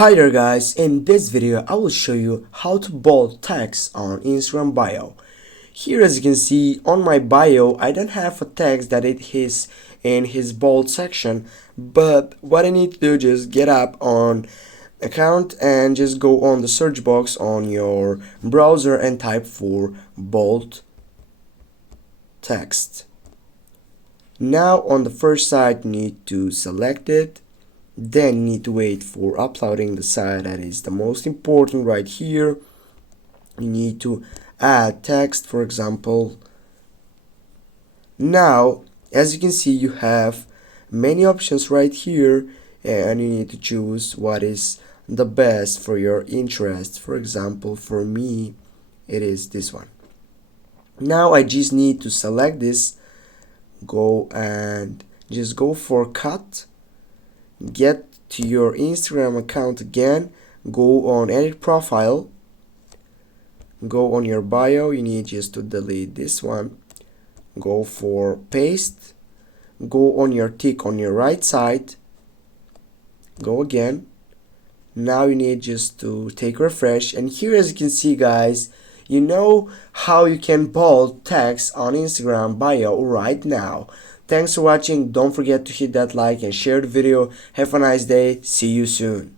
Hi there guys, in this video I will show you how to bold text on Instagram bio. Here as you can see on my bio I don't have a text that it is in his bold section, but what I need to do is just get up on account and just go on the search box on your browser and type for bold text. Now on the first side you need to select it. Then you need to wait for uploading the site that is the most important right here. You need to add text, for example. Now as you can see you have many options right here and you need to choose what is the best for your interest. For example, for me it is this one. Now I just need to select this, go and just go for cut, get to your Instagram account again, go on edit profile, go on your bio, you need just to delete this one, go for paste, go on your tick on your right side, go again. Now you need just to take refresh, and here as you can see guys, you know how you can bold text on Instagram bio right now. Thanks for watching. Don't forget to hit that like and share the video. Have a nice day. See you soon.